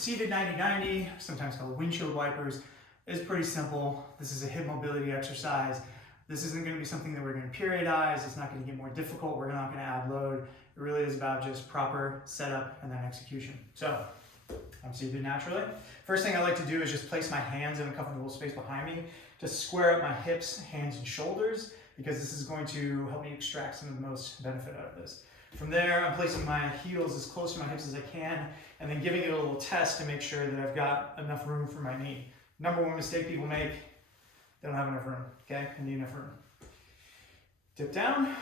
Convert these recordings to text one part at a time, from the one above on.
The seated 90-90, sometimes called windshield wipers, is pretty simple. This is a hip mobility exercise. This isn't going to be something that we're going to periodize. It's not going to get more difficult. We're not going to add load. It really is about just proper setup and then execution. So I'm seated naturally. First thing I like to do is just place my hands in a comfortable space behind me to square up my hips, hands, and shoulders, because this is going to help me extract some of the most benefit out of this. From there, I'm placing my heels as close to my hips as I can, and then giving it a little test to make sure that I've got enough room for my knee. Number one mistake people make, they don't have enough room, okay? I need enough room. Dip down,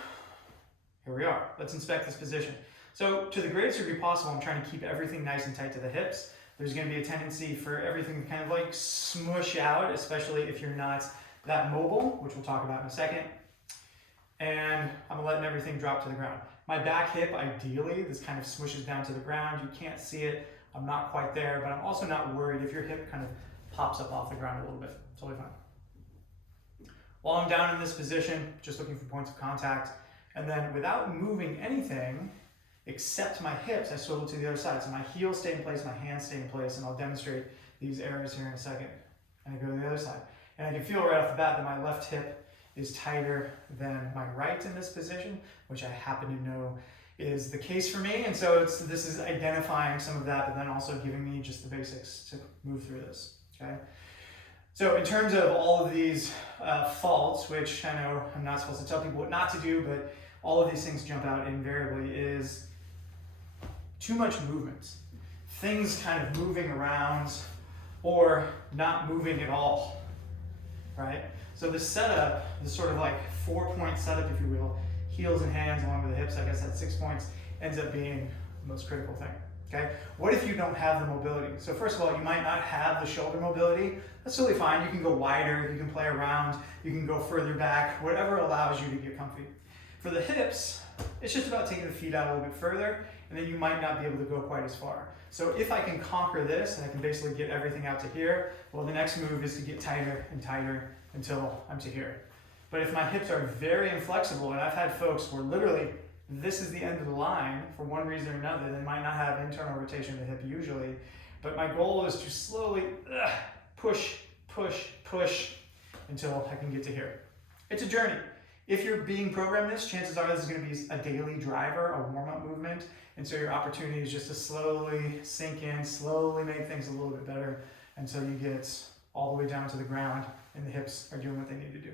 here we are. Let's inspect this position. So to the greatest degree possible, I'm trying to keep everything nice and tight to the hips. There's gonna be a tendency for everything to kind of like smush out, especially if you're not that mobile, which we'll talk about in a second. And I'm letting everything drop to the ground. My back hip, ideally, this kind of smushes down to the ground. You can't see it. I'm not quite there, but I'm also not worried if your hip kind of pops up off the ground a little bit. Totally fine. While I'm down in this position, just looking for points of contact, and then without moving anything except my hips, I swivel to the other side. So my heels stay in place, my hands stay in place, and I'll demonstrate these areas here in a second. And I go to the other side. And I can feel right off the bat that my left hip is tighter than my right in this position, which I happen to know is the case for me. And so this is identifying some of that, but then also giving me just the basics to move through this, okay? So in terms of all of these faults, which I know I'm not supposed to tell people what not to do, but all of these things jump out invariably, is too much movement. Things kind of moving around or not moving at all, right? So the setup, this sort of like 4-point setup, if you will, heels and hands along with the hips, I guess that's 6 points, ends up being the most critical thing, okay? What if you don't have the mobility? So first of all, you might not have the shoulder mobility. That's totally fine. You can go wider, you can play around, you can go further back, whatever allows you to get comfy. For the hips, it's just about taking the feet out a little bit further, and then you might not be able to go quite as far. So if I can conquer this, and I can basically get everything out to here, well, the next move is to get tighter and tighter until I'm to here. But if my hips are very inflexible, and I've had folks where literally this is the end of the line for one reason or another, they might not have internal rotation of the hip usually, but my goal is to slowly push, push, push until I can get to here. It's a journey. If you're being programmed this, chances are this is going to be a daily driver, a warm-up movement, and so your opportunity is just to slowly sink in, slowly make things a little bit better until you get all the way down to the ground and the hips are doing what they need to do.